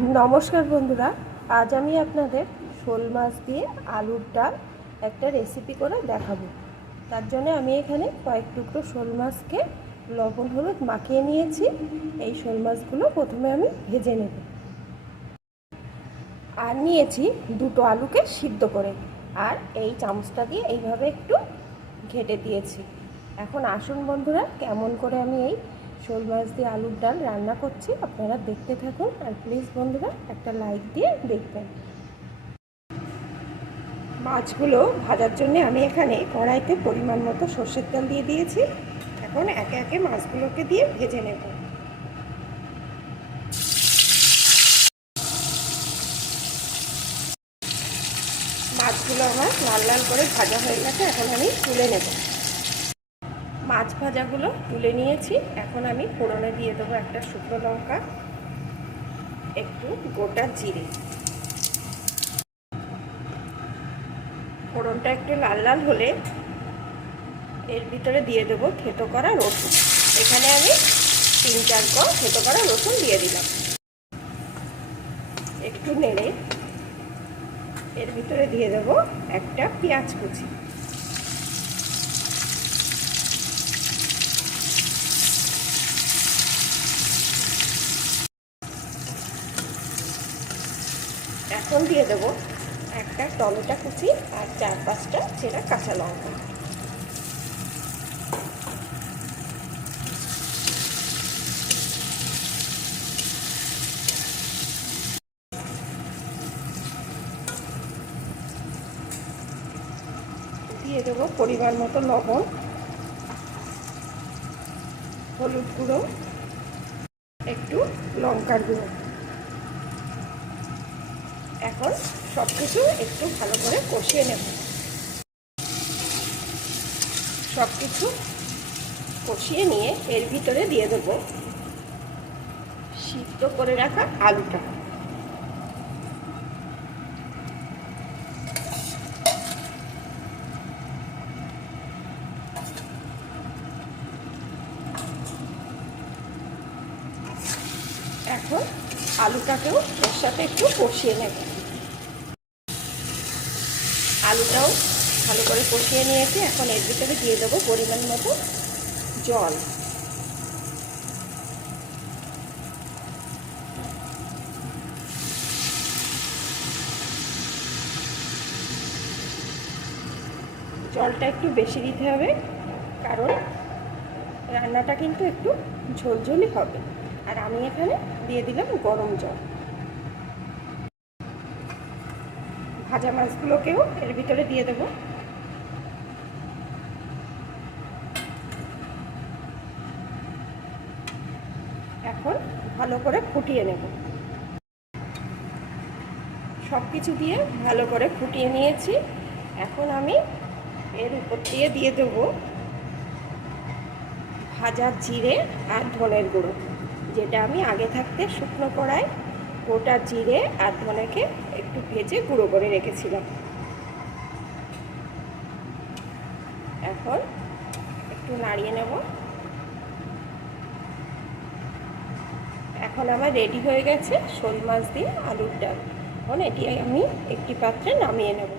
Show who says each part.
Speaker 1: নমস্কার বন্ধুরা, আজ আমি আপনাদের শোল মাছ দিয়ে আলুর ডাল একটা রেসিপি করে দেখাবো। তার জন্য আমি এখানে কয়েক টুকরো শোল মাছকে লবণ হলুদ মাখিয়ে নিয়েছি। এই শোল মাছগুলো প্রথমে আমি ভেজে নেব। আর নিয়েছি দুটো আলুকে সিদ্ধ করে। আর এই চামচটা দিয়ে এইভাবে একটু ঘেটে দিয়েছি। এখন আসুন বন্ধুরা, কেমন করে আমি এই শোল মাছ দিয়ে আলুর ডাল রান্না করছি। আপনারা দেখতে থাকুন আর প্লিজ বন্ধুরা একটা লাইক দিয়ে দেখবেন। মাছগুলো ভাজার জন্য আমি এখানে কড়াইতে পরিমাণ মতো সর্ষের তেল দিয়ে দিয়েছি। এখন একে একে মাছগুলোকে দিয়ে ভেজে নেব। মাছগুলো আমার লাল লাল করে ভাজা হয়ে গেছে, এখন আমি তুলে নেব। মাছ ভাজাগুলো তুলে নিয়েছি। এখন আমি ফোড়নে দিয়ে দেবো একটা শুকনো লঙ্কা, একটু গোটা জিরে। ফোড়নটা একটু লাল লাল হলে এর ভিতরে দিয়ে দেবো থেতো করা রসুন। এখানে আমি তিন চার ক থেতো করা রসুন দিয়ে দিলাম। একটু নেড়ে এর ভিতরে দিয়ে দেবো একটা পেঁয়াজ কুচি। এখন দিয়ে দেবো একটা টমেটো কুচি আর চার পাঁচটা চেরা কাঁচা লঙ্কা। দিয়ে দেবো পরিমাণ মতো লবণ, হলুদ গুঁড়ো, একটু লঙ্কার গুঁড়ো। এখন সব কিছু একটু ভালো করে কষিয়ে নেব। সব কিছু কষিয়ে নিয়ে এর ভিতরে দিয়ে দেব সিদ্ধ করে রাখা আলুটা। এখন আলুটাকেও এর সাথে একটু কষিয়ে নেব। আলুটাও ভালো করে কষিয়ে নিয়েছি। এখন এর ভিতরে দিয়ে দেবো পরিমাণ মতো জল। জলটা একটু বেশি দিতে হবে, কারণ রান্নাটা কিন্তু একটু ঝোলঝোলই হবে। আর আমি এখানে দিয়ে দিলাম গরম জল। ভাজা মাছগুলোকেও এর ভিতরে দিয়ে দেব। এখন ভালো করে ফুটিয়ে নেব। সব কিছু দিয়ে ভালো করে ফুটিয়ে নিয়েছি। এখন আমি এর উপর দিয়ে দিয়ে দেব ভাজা জিরে আর ধনের গুঁড়ো। যেটা আমি আগে থাকতে শুকনো কড়াই, গোটা জিরে আর ধনেকে একটু ভেজে গুঁড়ো করে রেখেছিলাম। এখন একটু নাড়িয়ে নেব। এখন আমার রেডি হয়ে গেছে শোল মাছ দিয়ে আলুর ডাল। এখন এটি আমি একটি পাত্রে নামিয়ে নেব।